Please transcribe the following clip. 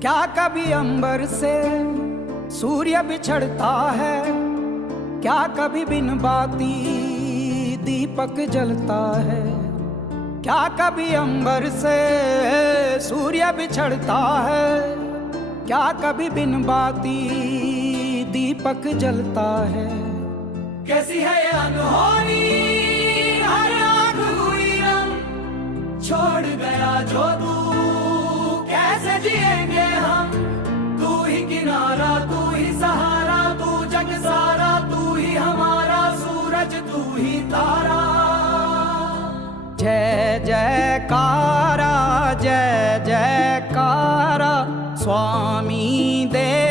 क्या कभी अंबर से सूर्य बिछड़ता है, क्या कभी बिन बाती दीपक जलता है। क्या कभी अंबर से सूर्य बिछड़ता है, क्या कभी बिन बाती दीपक जलता है। कैसी है ये अनहोनी हर आँख हुई रंग, छोड़ गया जो तू कैसे जिएंगे हम। तू ही किनारा, तू ही सहारा, तू जग सारा, तू ही हमारा सूरज, तू ही तारा। जय जयकारा, जय जयकारा स्वामी देव।